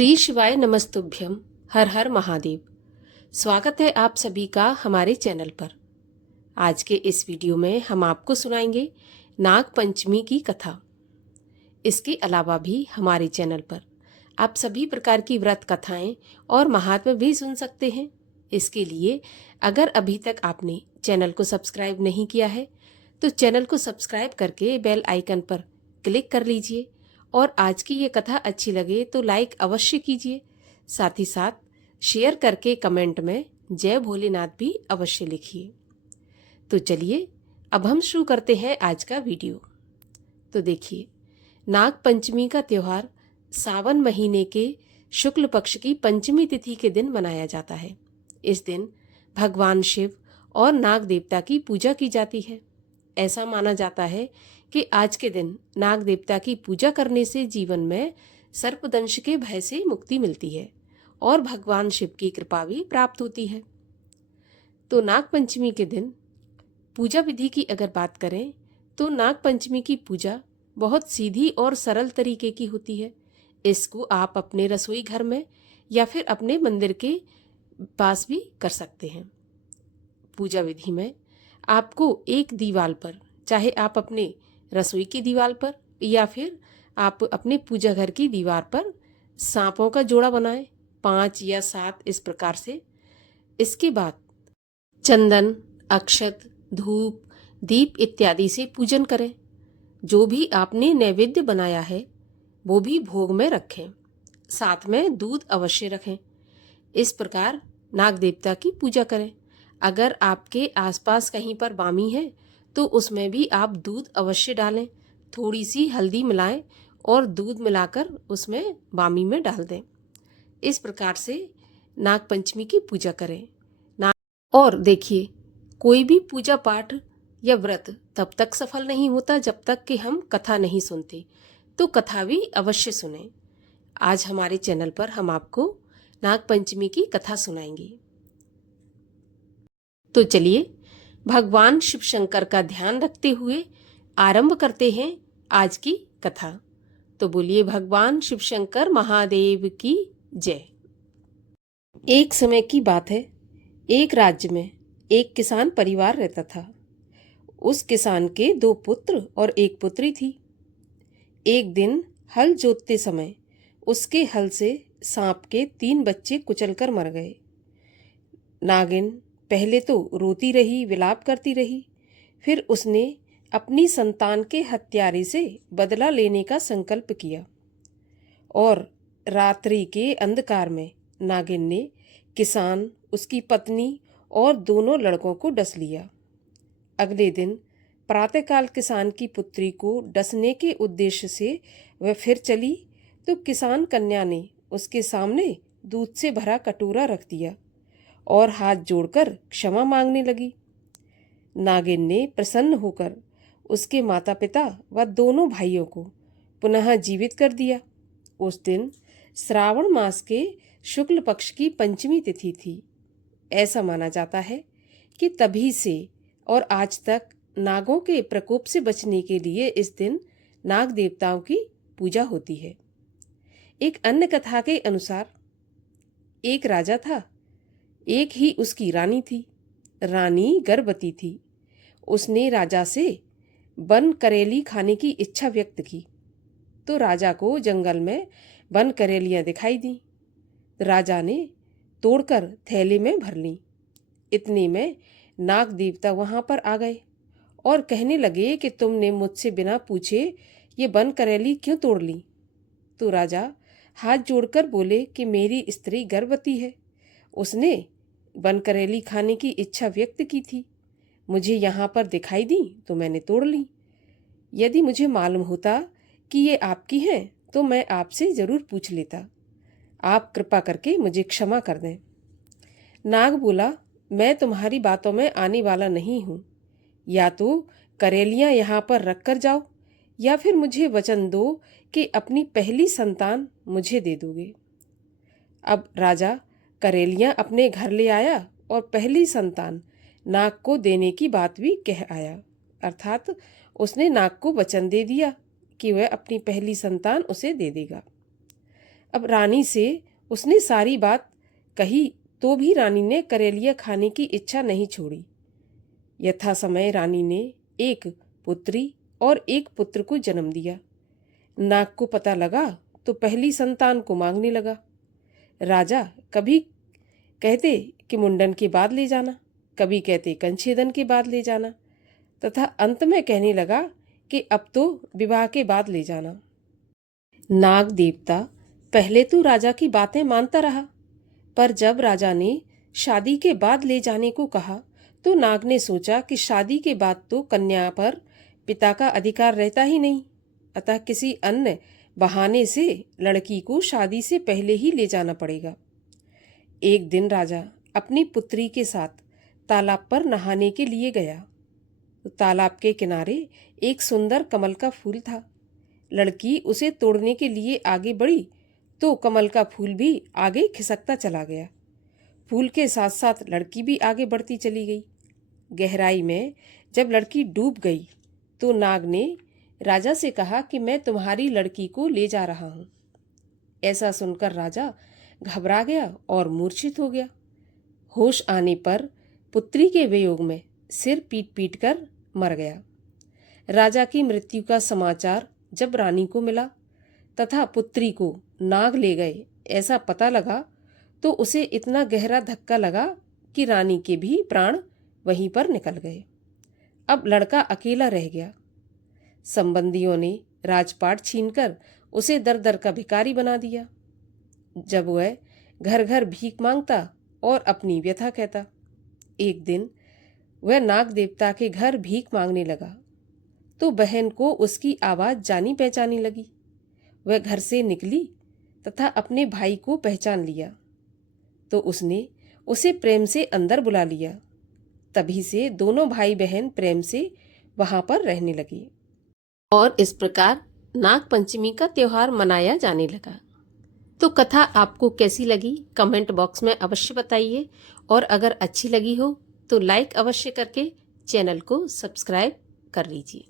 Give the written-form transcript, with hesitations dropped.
श्री शिवाय नमस्तुभ्यम। हर हर महादेव। स्वागत है आप सभी का हमारे चैनल पर। आज के इस वीडियो में हम आपको सुनाएंगे नाग पंचमी की कथा। इसके अलावा भी हमारे चैनल पर आप सभी प्रकार की व्रत कथाएं और महात्म्य भी सुन सकते हैं। इसके लिए अगर अभी तक आपने चैनल को सब्सक्राइब नहीं किया है तो चैनल को सब्सक्राइब करके बेल आइकन पर क्लिक कर लीजिए और आज की ये कथा अच्छी लगे तो लाइक अवश्य कीजिए। साथ ही साथ शेयर करके कमेंट में जय भोलेनाथ भी अवश्य लिखिए। तो चलिए अब हम शुरू करते हैं आज का वीडियो। तो देखिए, नाग पंचमी का त्यौहार सावन महीने के शुक्ल पक्ष की पंचमी तिथि के दिन मनाया जाता है। इस दिन भगवान शिव और नाग देवता की पूजा की जाती है। ऐसा माना जाता है कि आज के दिन नाग देवता की पूजा करने से जीवन में सर्पदंश के भय से मुक्ति मिलती है और भगवान शिव की कृपा भी प्राप्त होती है। तो नाग पंचमी के दिन पूजा विधि की अगर बात करें तो नाग पंचमी की पूजा बहुत सीधी और सरल तरीके की होती है। इसको आप अपने रसोई घर में या फिर अपने मंदिर के पास भी कर सकते हैं। पूजा विधि में आपको एक दीवार पर, चाहे आप अपने रसोई की दीवार पर या फिर आप अपने पूजा घर की दीवार पर सांपों का जोड़ा बनाएं, 5 या 7 इस प्रकार से। इसके बाद चंदन, अक्षत, धूप, दीप इत्यादि से पूजन करें। जो भी आपने नैवेद्य बनाया है वो भी भोग में रखें। साथ में दूध अवश्य रखें। इस प्रकार नाग देवता की पूजा करें। अगर आपके आसपास कहीं पर वामी है तो उसमें भी आप दूध अवश्य डालें। थोड़ी सी हल्दी मिलाएं और दूध मिलाकर उसमें वामी में डाल दें। इस प्रकार से नाग पंचमी की पूजा करें। और देखिए, कोई भी पूजा पाठ या व्रत तब तक सफल नहीं होता जब तक कि हम कथा नहीं सुनते। तो कथा भी अवश्य सुनें। आज हमारे चैनल पर हम आपको नाग पंचमी की कथा सुनाएंगे। तो चलिए भगवान शिव शंकर का ध्यान रखते हुए आरंभ करते हैं आज की कथा। तो बोलिए भगवान शिव शंकर महादेव की जय। एक समय की बात है, एक राज्य में एक किसान परिवार रहता था। उस किसान के 2 पुत्र और 1 पुत्री थी। एक दिन हल जोतते समय उसके हल से सांप के 3 बच्चे कुचलकर मर गए। नागिन पहले तो रोती रही, विलाप करती रही। फिर उसने अपनी संतान के हत्यारे से बदला लेने का संकल्प किया और रात्रि के अंधकार में नागिन ने किसान, उसकी पत्नी और दोनों लड़कों को डस लिया। अगले दिन प्रातःकाल किसान की पुत्री को डसने के उद्देश्य से वह फिर चली तो किसान कन्या ने उसके सामने दूध से भरा कटोरा रख दिया और हाथ जोड़कर क्षमा मांगने लगी। नागिन ने प्रसन्न होकर उसके माता पिता व दोनों भाइयों को पुनः जीवित कर दिया। उस दिन श्रावण मास के शुक्ल पक्ष की पंचमी तिथि थी। ऐसा माना जाता है कि तभी से और आज तक नागों के प्रकोप से बचने के लिए इस दिन नाग देवताओं की पूजा होती है। एक अन्य कथा के अनुसार एक राजा था। एक ही उसकी रानी थी। रानी गर्भवती थी। उसने राजा से वन करेली खाने की इच्छा व्यक्त की तो राजा को जंगल में वन करेलियां दिखाई दी। राजा ने तोड़कर थैले में भर ली। इतने में नाग देवता वहां पर आ गए और कहने लगे कि तुमने मुझसे बिना पूछे ये वन करेली क्यों तोड़ ली। तो राजा हाथ जोड़कर बोले कि मेरी स्त्री गर्भवती है। उसने वन करेली खाने की इच्छा व्यक्त की थी। मुझे यहाँ पर दिखाई दी तो मैंने तोड़ ली। यदि मुझे मालूम होता कि ये आपकी हैं तो मैं आपसे जरूर पूछ लेता। आप कृपा करके मुझे क्षमा कर दें। नाग बोला, मैं तुम्हारी बातों में आने वाला नहीं हूँ। या तो करेलियाँ यहाँ पर रख कर जाओ या फिर मुझे वचन दो कि अपनी पहली संतान मुझे दे दोगे। अब राजा करेलियां अपने घर ले आया और पहली संतान नाग को देने की बात भी कह आया। अर्थात उसने नाग को वचन दे दिया कि वह अपनी पहली संतान उसे दे देगा। अब रानी से उसने सारी बात कही तो भी रानी ने करेलिया खाने की इच्छा नहीं छोड़ी। यथा समय रानी ने एक पुत्री और एक पुत्र को जन्म दिया। नाग को पता लगा तो पहली संतान को मांगने लगा। राजा कभी कहते कि मुंडन के बाद ले जाना, कभी कहते कंछेदन के बाद ले जाना, तथा अंत में कहने लगा कि अब तो विवाह के बाद ले जाना। नाग देवता पहले तो राजा की बातें मानता रहा, पर जब राजा ने शादी के बाद ले जाने को कहा तो नाग ने सोचा कि शादी के बाद तो कन्या पर पिता का अधिकार रहता ही नहीं, अतः किसी अन्य बहाने से लड़की को शादी से पहले ही ले जाना पड़ेगा। एक दिन राजा अपनी पुत्री के साथ तालाब पर नहाने के लिए गया। तो तालाब के किनारे एक सुंदर कमल का फूल था। लड़की उसे तोड़ने के लिए आगे बढ़ी तो कमल का फूल भी आगे खिसकता चला गया। फूल के साथ साथ लड़की भी आगे बढ़ती चली गई। गहराई में जब लड़की डूब गई तो नाग ने राजा से कहा कि मैं तुम्हारी लड़की को ले जा रहा हूँ। ऐसा सुनकर राजा घबरा गया और मूर्छित हो गया। होश आने पर पुत्री के वियोग में सिर पीट पीट कर मर गया। राजा की मृत्यु का समाचार जब रानी को मिला तथा पुत्री को नाग ले गए ऐसा पता लगा तो उसे इतना गहरा धक्का लगा कि रानी के भी प्राण वहीं पर निकल गए। अब लड़का अकेला रह गया। संबंधियों ने राजपाट छीनकर उसे दर दर का भिखारी बना दिया। जब वह घर घर भीख मांगता और अपनी व्यथा कहता। एक दिन वह नाग देवता के घर भीख मांगने लगा तो बहन को उसकी आवाज़ जानी पहचानी लगी। वह घर से निकली तथा अपने भाई को पहचान लिया तो उसने उसे प्रेम से अंदर बुला लिया। तभी से दोनों भाई बहन प्रेम से वहां पर रहने लगे और इस प्रकार नाग पंचमी का त्योहार मनाया जाने लगा। तो कथा आपको कैसी लगी कमेंट बॉक्स में अवश्य बताइए, और अगर अच्छी लगी हो तो लाइक अवश्य करके चैनल को सब्सक्राइब कर लीजिए।